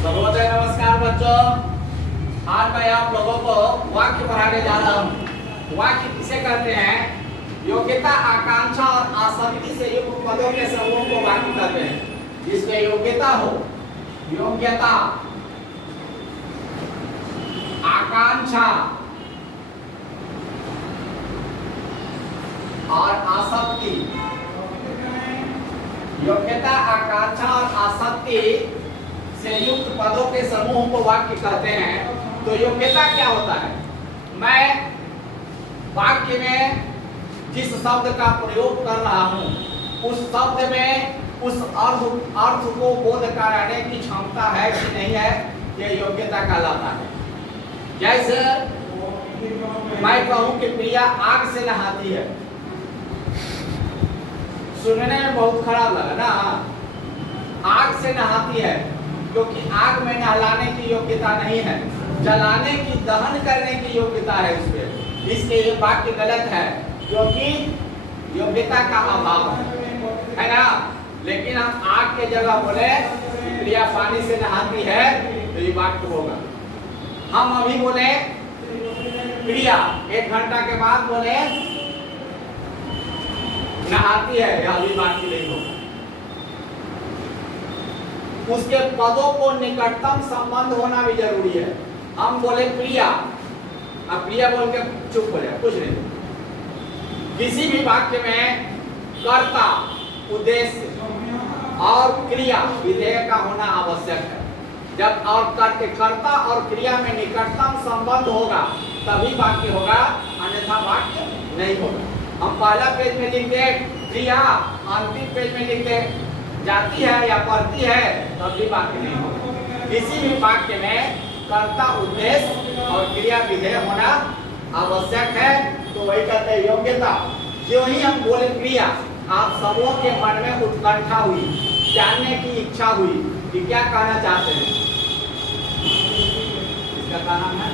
सर्वोदय नमस्कार बच्चों। आज मैं आप लोगों को वाक्य पढ़ाने जा रहा हूँ। वाक्य किसे कहते हैं? योग्यता, आकांक्षा और आसक्ति से युक्त पदों के समूह को वाक्य कहते हैं। जिसमें योग्यता हो, योग्यता, आकांक्षा और आसक्ति, योग्यता, आकांक्षा और आसक्ति से युक्त पदों के समूह को वाक्य कहते हैं। तो योग्यता क्या होता है? मैं वाक्य में जिस शब्द का प्रयोग कर रहा हूँ उस शब्द में उस अर्थ को बोध कराने की क्षमता है कि नहीं है, यह योग्यता कहलाता है। जैसे मैं कहूँ कि प्रिया आग से नहाती है, सुनने में बहुत खराब लगा ना। आग से नहाती है क्योंकि आग में नहलाने की योग्यता नहीं है, जलाने की, दहन करने की योग्यता है उसमें। इसलिए ये वाक्य गलत है क्योंकि योग्यता का अभाव है ना। लेकिन हम आग के जगह बोले प्रिया पानी से नहाती है तो ये वाक्य होगा। हम अभी बोले प्रिया 1 घंटा के बाद बोले नहाती है, यह अभी वाक्य नहीं होगा। उसके पदों को निकटतम संबंध होना भी जरूरी है। हम बोले प्रिया, अब प्रिया बोल के चुप हो जाए, कुछ नहीं। किसी भी वाक्य में कर्ता, उद्देश्य और क्रिया, विधेय का होना आवश्यक है। जब और कर्ता और क्रिया में निकटतम संबंध होगा तभी वाक्य होगा, अन्यथा वाक्य नहीं होगा। हम पहला पेज में लिखते प्रिया, अंतिम पेज में लिखते जाती है या पढ़ती है, तब भी वाक्य नहीं होगा। किसी भी वाक्य में कर्ता, उद्देश्य और क्रिया, विधेय होना आवश्यक है। तो वही कहते हैं योग्यता। जो ही हम बोले क्रिया, आप सबों के मन में उत्कंठा हुई, जानने की इच्छा हुई कि क्या कहना चाहते हैं। इसका क्या नाम है?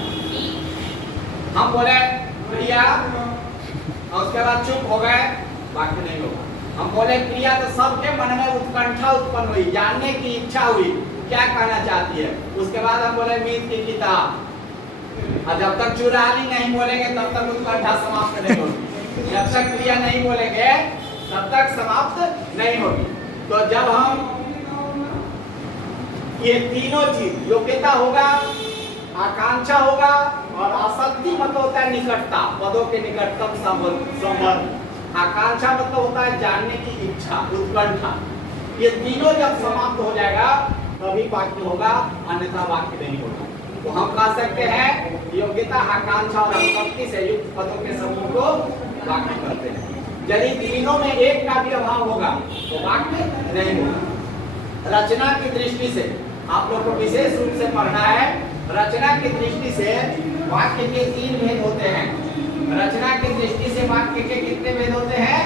हम बोले क्रिया और उसके बाद चुप हो गए, वाक्य नहीं होगा। हम बोले क्रिया तो सबके मन में उत्कंठा उत्पन्न हुई, जानने की इच्छा हुई क्या कहना चाहती है। उसके बाद हम बोले मीत की किताब, और जब तक चुराली नहीं बोलेंगे तब तक उत्कंठा समाप्त नहीं होगी। जब तक क्रिया नहीं बोलेंगे तब तक समाप्त नहीं होगी। तो जब हम ये तीनों चीज, योग्यता होगा, आकांक्षा होगा और आसक्ति मतलब होता है निकटता, पदों के निकटतम संबंध। आकांक्षा मतलब होता है जानने की इच्छा, उत्कंठा। ये तीनों जब समाप्त हो जाएगा तभी वाक्य होगा, अन्यथा वाक्य नहीं होगा। तो हम कह सकते हैं योग्यता, आकांक्षा और आसक्ति से युक्त पदों के समूह को वाक्य कहते हैं। यदि तीनों में एक का भी अभाव होगा तो वाक्य नहीं होगा। रचना की दृष्टि से आप लोग को विशेष रूप से पढ़ना है। रचना की दृष्टि से वाक्य के 3 भेद होते हैं। रचना की दृष्टि से वाक्य के कितने भेद होते हैं?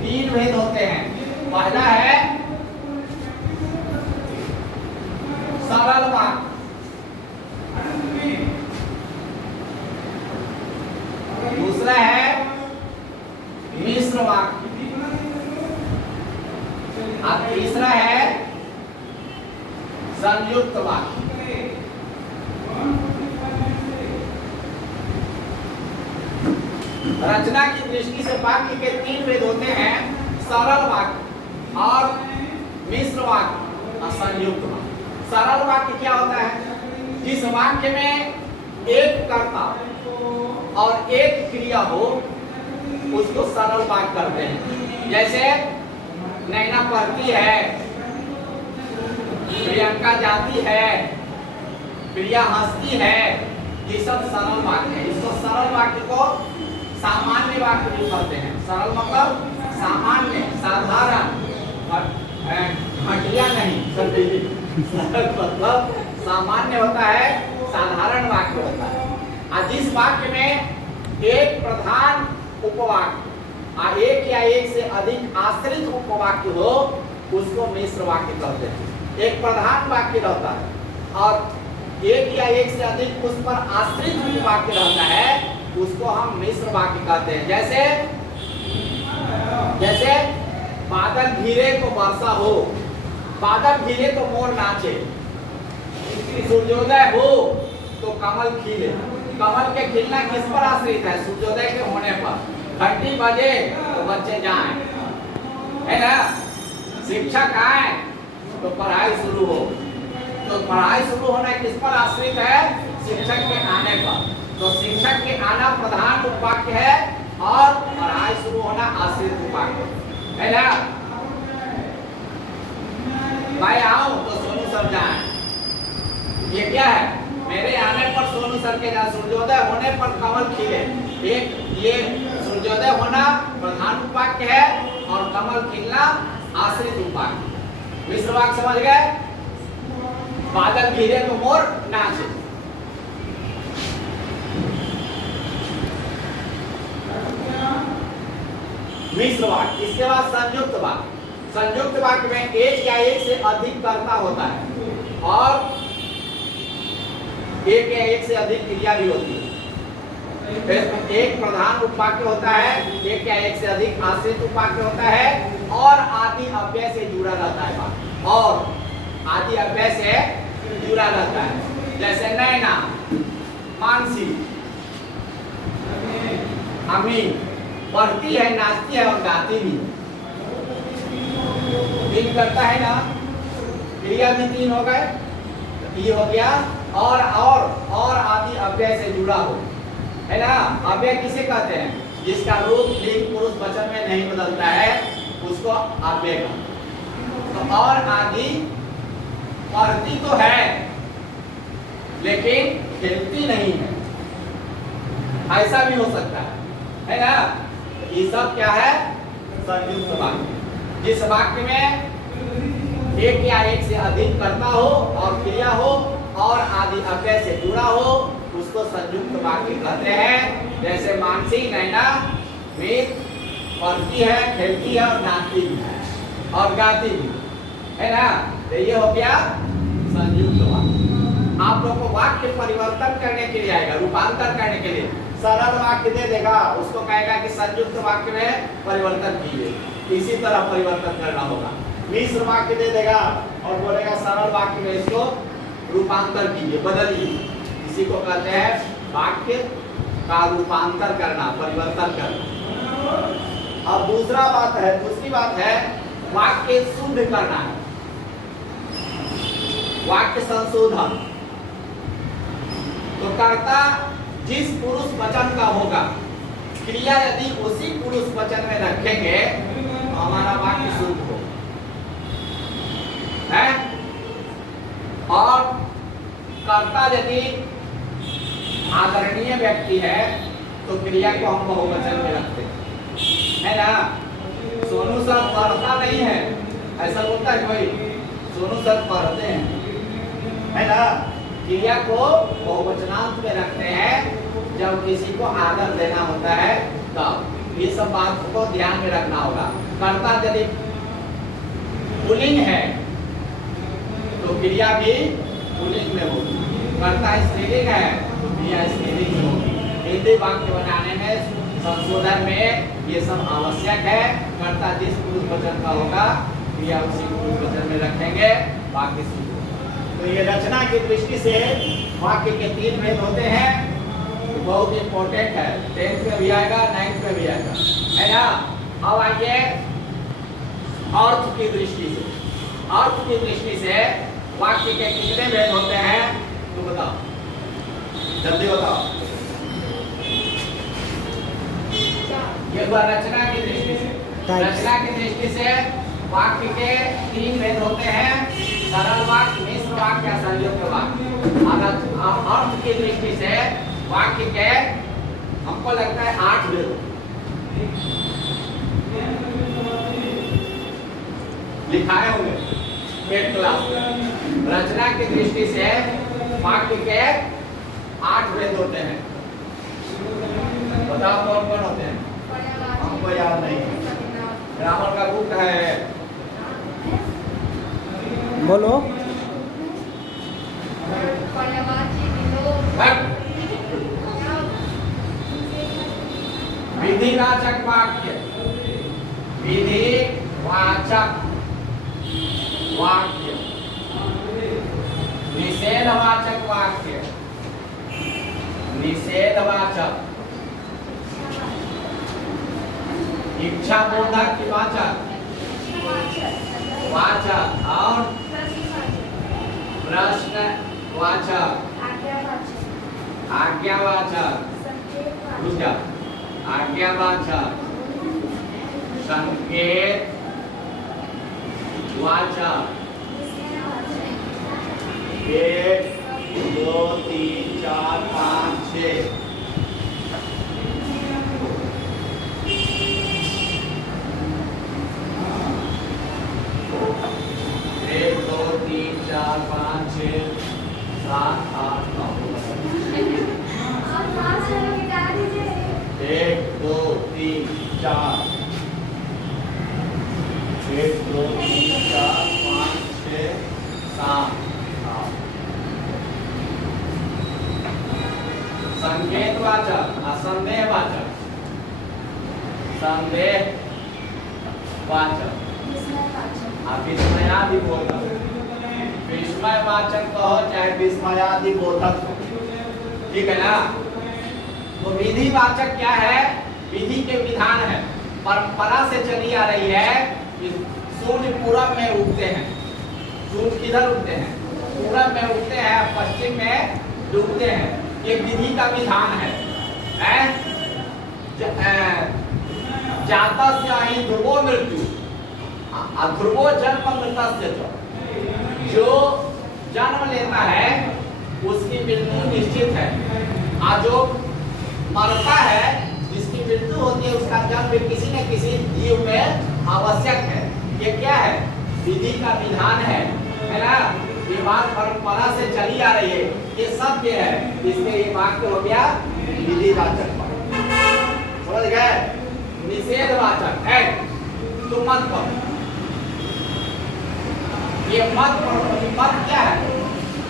3 भेद होते हैं। पहला है सरल वाक्य, दूसरा है मिश्र वाक्य और तीसरा है संयुक्त वाक्य। रचना की दृष्टि से वाक्य के 3 भेद होते हैं, सरल वाक्य और मिश्र वाक्य और संयुक्त वाक्य। सरल वाक्य क्या होता है? जिस वाक्य में एक कर्ता और एक क्रिया हो उसको सरल वाक्य करते हैं। जैसे नैना पढ़ती है, प्रियंका जाती है, प्रिया हंसती है, ये सब सरल वाक्य है। इसको सरल वाक्य को सामान्य वाक्य भी कहते हैं। सरल मतलब सामान्य, साधारण, घटिया नहीं। सरल मतलब सामान्य होता है, साधारण वाक्य होता है। और जिस वाक्य में एक प्रधान उपवाक्य और एक या एक से अधिक आश्रित उपवाक्य हो उसको मिश्र वाक्य कहते हैं। एक प्रधान वाक्य रहता है और एक या एक से अधिक उस पर आश्रित उपवाक्य रहता है, उसको हम मिश्र वाक्य कहते हैं। जैसे बादल घिरे तो वर्षा हो, बादल घिरे तो मोर नाचे। सूर्योदय हो तो कमल खिले। कमल के खिलना किस पर आश्रित है? सूर्योदय के होने पर। घंटी बजे तो बच्चे जाएं, है ना। शिक्षक आए तो पढ़ाई शुरू हो। तो पढ़ाई शुरू होना किस पर आश्रित है? शिक्षक के आने पर। तो शिक्षक के आना प्रधान उपवाक्य है और पढ़ाई शुरू होना आश्रित उपवाक्य है ना। मैं आऊं तो सोनू सर जाएं, ये क्या है? मेरे आने पर सोनू सर के जाए। सूर्योदय होने पर कमल खिले, एक ये सूर्योदय होना प्रधान उपवाक्य है और कमल खिलना आश्रित उपवाक्य। मिश्र वाक्य समझ गए? बादल घिरे तो मोर नाचे। मिश्र वाक्य। इसके बाद संयुक्त वाक्य। संयुक्त वाक्य में एक या एक से अधिक कर्ता होता है और एक या एक से अधिक क्रिया भी होती है। एक प्रधान उपवाक्य होता है, एक या एक से अधिक आश्रित उपवाक्य होता है और आदि अव्यय से जुड़ा रहता है वाक्य, और आदि अव्यय से जुड़ा रहता है। जैसे नैना, मानसी, अमी, पढ़ती है, नाचती है और गाती भी। तीन करता है ना, क्रिया भी तीन हो गए, ये हो गया। और आदि अव्यय से जुड़ा हो, है ना। अव्यय किसे कहते हैं? जिसका रूप लिंग पुरुष वचन में नहीं बदलता है उसको अव्यय कहते हैं। तो और आदि पढ़ती तो है लेकिन खेलती नहीं है, ऐसा भी हो सकता है ना। ये सब क्या है? संयुक्त वाक्य। जिस वाक्य में एक या एक से अधिक कर्ता हो और क्रिया हो और आदि अव्यय से जुड़ा हो उसको संयुक्त वाक्य कहते हैं। जैसे मानसी, नैना, मीत पढ़ती है, खेलती है और नाचती भी है और गाती भी, है ना। तो ये हो गया संयुक्त वाक्य। आप लोग को वाक्य परिवर्तन करने के लिए आएगा, रूपांतर करने के लिए। सरल वाक्य दे देगा, उसको कहेगा कि संयुक्त वाक्य में परिवर्तन कीजिए, इसी तरह परिवर्तन करना होगा। मिश्र वाक्य दे देगा और बोलेगा सरल वाक्य में इसको रूपांतर कीजिए, बदलिए। इसी को कहते हैं वाक्य का रूपांतर करना, परिवर्तन करना। अब दूसरी बात है वाक्य शुद्ध करना है, वाक्य संशोधन। तो कर्ता जिस पुरुष वचन का होगा, क्रिया यदि उसी पुरुष वचन में रखेंगे तो हमारा वाक्य शुद्ध हो है। और कर्ता यदि आदरणीय व्यक्ति है तो क्रिया को हम बहुवचन में रखते हैं, है ना। सोनू सर पढ़ता नहीं है, ऐसा बोलता है कोई? सोनू सर पढ़ते हैं, है ना। क्रिया को बहुवचनांत में रखते हैं जब किसी को आदर देना होता है तब। ये सब बात को ध्यान में रखना होगा। कर्ता यदि पुल्लिंग है तो क्रिया भी पुल्लिंग में होगी। कर्ता स्त्रीलिंग है तो क्रिया स्त्रीलिंग में होगी। हिंदी वाक्य बनाने में, संशोधन में ये सब आवश्यक है। कर्ता जिस पुरुष वचन का होगा क्रिया उसी पुरुष वचन में रखेंगे, वाक्य शुद्ध होगा। तो ये रचना की दृष्टि से वाक्य के 3 भेद होते हैं, बहुत इंपॉर्टेंट है। 10th में भी आएगा, 9th में भी आएगा, है ना। अब आइए अर्थ की दृष्टि से। अर्थ की दृष्टि से वाक्य के कितने भेद होते हैं तो बताओ, जल्दी बताओ। ये रचना की दृष्टि से, रचना की दृष्टि से वाक्य के 3 भेद होते हैं, सरल वाक्य, मिश्र वाक्य या संयुक्त वाक्य। अर्थ की दृष्टि से वाक्य के हमको लगता है 8 भेद लिखाए होंगे 8th क्लास में। रचना की दृष्टि से वाक्य के 8 भेद होते हैं। बताओ कौन कौन होते हैं? हमको याद नहीं है, ग्रामर का बुक है, बोलो। विधिवाचक वाक्य, विधिवाचक वाक्य, निषेधवाचक वाक्य निषेधवाचक, इच्छा बोधक की वाचक वाचक और प्रश्न वाचक आज्ञावाचक, दूसरा आज्ञावाचक, संकेत वाचक। 1 2 3 4 5 6 1 2 3 4 5 6 7 8 9 1 2 3 4 1 2 3 4 5 6 7 संकेत वाचक, असंदेह वाचक, संदेह वाचक, विस्मयादि बोधक, विस्मय वाचक कहो चाहे विस्मयादि बोधक, ठीक है ना। तो विधि वाचक क्या है? विधि के विधान है, परंपरा से चली आ रही है कि सूर्य पूरब में उगते हैं। सूर्य किधर उगते हैं? पूरब में उगते हैं, पश्चिम में डूबते हैं। ये विधि का विधान है। जाता से ही ध्रुवो मृत्यु, अध्रुवो जन्म मृतस्य च। जो जन्म लेता है उसकी मृत्यु निश्चित है, और जो मरता है जिसकी मृत्यु होती है उसका जन्म किसी न किसी जीव में आवश्यक है। ये क्या है? विधि का विधान है ना। ये बात परंपरा से चली आ रही है, ये सत्य है, इसलिए ये वाक्य हो गया विधिवाचक। समझ गए? निषेधवाचक है, तुम मत पढ़ो, ये मत पढ़ो। मत क्या है?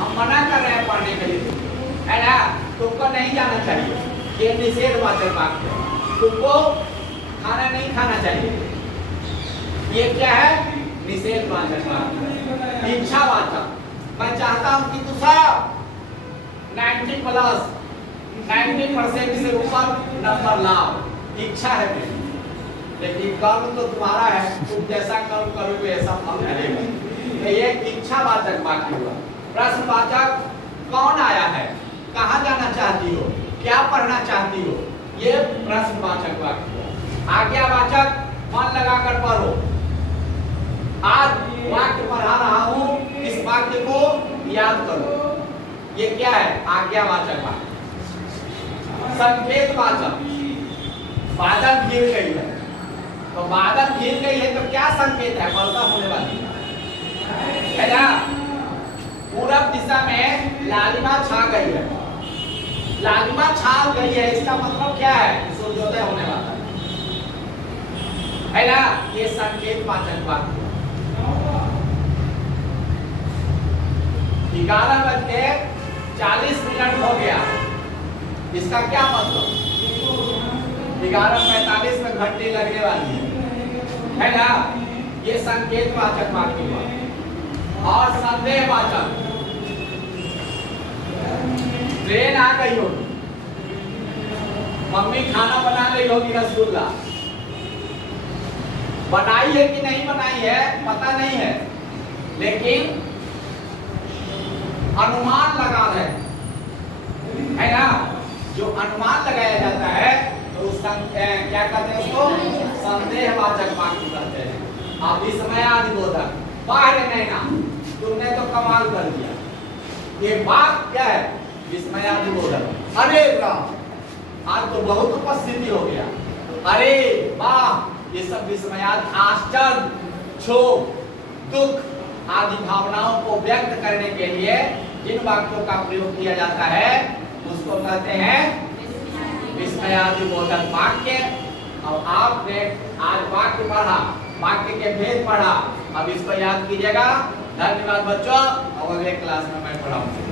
हम मना कर रहे हैं पढ़ने के लिए, है ना। तुमको नहीं जाना चाहिए, ये निषेधवाचक वाक्य। तुमको खाना नहीं खाना चाहिए, ये क्या है? निषेधवाचक वाक्य। इच्छावाचक, मैं चाहता हूं कि तू सब 90% से ऊपर नंबर लाओ, इच्छा है मेरी, लेकिन कर्म तो तुम्हारा है, तुम जैसा कर्म करोगे ऐसा फल मिलेगा। ये इच्छावाचक वाक्य हुआ। प्रश्नवाचक, कौन आया है, कहाँ जाना चाहती हो, क्या पढ़ना चाहती हो, ये प्रश्नवाचक वाक्य हुआ। आज्ञावाचक, मन लगाकर पढ़ो, आज वाक्य पढ़ा रहा हूं, इस वाक्य को याद करो, ये क्या है? आज्ञावाचक वाक्य। संकेतवाचक, बादल घिर गई है, तो बादल घिर गई है तो क्या संकेत है? वर्षा होने वाली है ना। पूरब दिशा में लालिमा छा गई है, लालिमा छा गई है, इसका मतलब क्या है? सूर्योदय होने वाला है ना। ये संकेतवाचक वाक्य। 11:40 हो गया, इसका क्या मतलब? 11:45 में घंटी लगने वाली है ना। ये संकेतवाचक वाक्य हुआ। और संदेहवाचक, ट्रेन आ गई होगी, मम्मी खाना बना रही होगी, रसगुल्ला बनाई है कि नहीं बनाई है पता नहीं है, लेकिन अनुमान लगा रहे है ना। जो अनुमान लगाया जाता है तो क्या कहते हैं उसको? संदेहवाचक वाक्य कहते हैं। अब विस्मयादि बोधक, बाहर नहीं ना, तुमने तो कमाल कर दिया, ये बात क्या है? विस्मयादि बोधक। अरे राम, आज तो बहुत उपस्थिति हो गया, अरे वाह, ये सब विस्मयादि, आश्चर्य, क्षोभ, दुख आदि भावनाओं को व्यक्त करने के लिए जिन वाक्यों का प्रयोग किया जाता है उसको कहते हैं विस्मयादि बोधक वाक्य। अब आपने आज वाक्य पढ़ा, वाक्य के भेद पढ़ा, अब इसको याद कीजिएगा। धन्यवाद बच्चों, और अगले क्लास में मैं पढ़ाऊंगा।